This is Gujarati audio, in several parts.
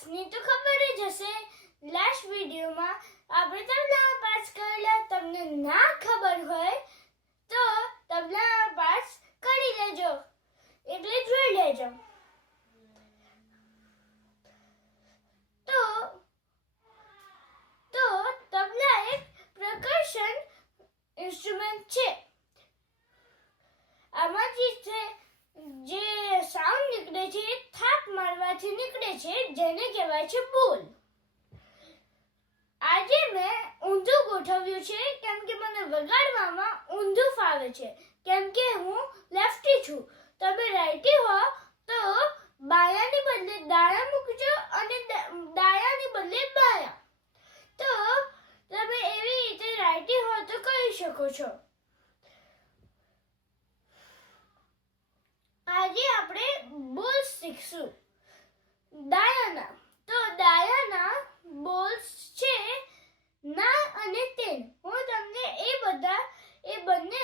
પાસની તો ખબર જ હશે. લાસ્ટ વિડીયોમાં આપણે તબલા પાસ કરેલા. તમને ના ખબર હોય તો તબલા પાસ કરી લેજો, એટલે જોઈ લેજો. તો તબલા એક પરકશન ઇન્સ્ટ્રુમેન્ટ છે. આમાંથી જે સાઉન્ડ નીકળે છે એ થાપ મારવાથી નીકળે છે, જેને કહેવાય છે બોલ. આજે મેં ઊંધું ગોઠવ્યું છે કેમ કે મને વગાડવામાં ઊંધું ફાવે છે, કેમ કે હું લેફ્ટી છું. તમે રાઈટી હો તો બાયાની બદલે દાયા મૂકજો અને દાયાની બદલે બાયા. તો તમે એવી રીતે રાઈટી હો તો કરી શકો છો. આજે આપણે બોલ્સ શીખશું દાયાના. તો દાયાના બોલ્સ છે ના અને તેન. હું તમને એ બંને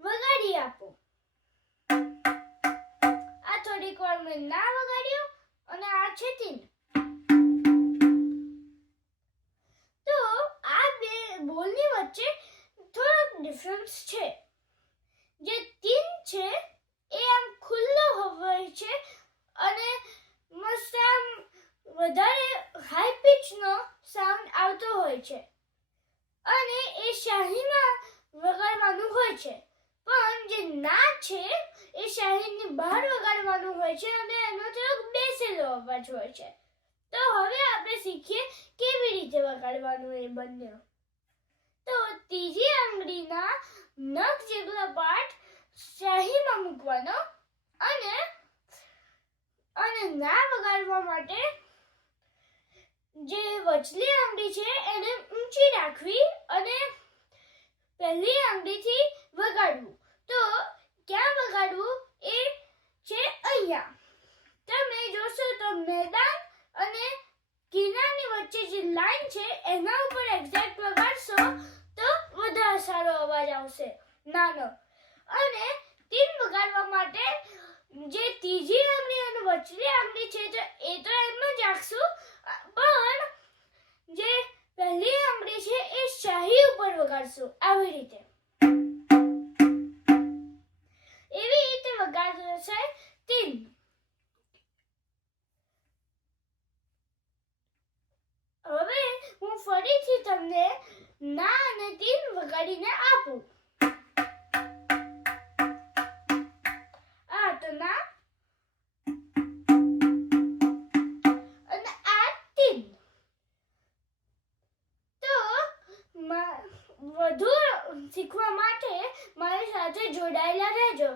વગાડી આપું. આ થોડીક વાર મેં ના વગાડ્યું અને આ છે તીન. તો આ બે બોલની વચ્ચે થોડોક ડિફરન્સ છે. જે તીન છે એ આમ ખુલ્લો હોય છે અને મસ્ત આમ વધારે હાઈ પિચનો સાઉન્ડ આવતો હોય છે અને એ શાહીમાં વગાડવાનું હોય છે. પણ જે ના છે એ શાહીની બહાર વગાડવાનું હોય છે અને એનો થોડોક બેસેલો અવાજ હોય છે. તો હવે આપણે શીખીએ કેવી રીતે વગાડવાનું એ બંને. તો ત્રીજી આંગળીના નખ જેટલો પાર્ટ શાહીમાં મૂકવાનો અને ના વગાડવા માટે જે વચલી આંગળી છે એને ઊંચી રાખવી અને પહેલી આંગળીથી વગાડવું. તો ક્યાં વગાડવું એ છે અહીંયા. તમે જોશો તો મેદાન અને કિનારની વચ્ચે જે લાઈન છે એના ઉપર એક્ઝેક્ટ વગાડશો તો વધારે સારો અવાજ આવશે, નાનો. અને તીન વગાડવા માટે જે ત્રીજી આંગળી અને વચલી આંગળી છે તો એ તો એમ જ રાખશું, પણ જે પહેલી આંગળી છે એ શાહી ઉપર વગાડશું આવી રીતે. એવી રીતે વગાડશે તીન. હવે હું ફરીથી તમને ના અને તીન વગાડીને આપું. આ તો ના અને આ તીન. તો વધુ શીખવા માટે મારી સાથે જોડાયેલા રહેજો.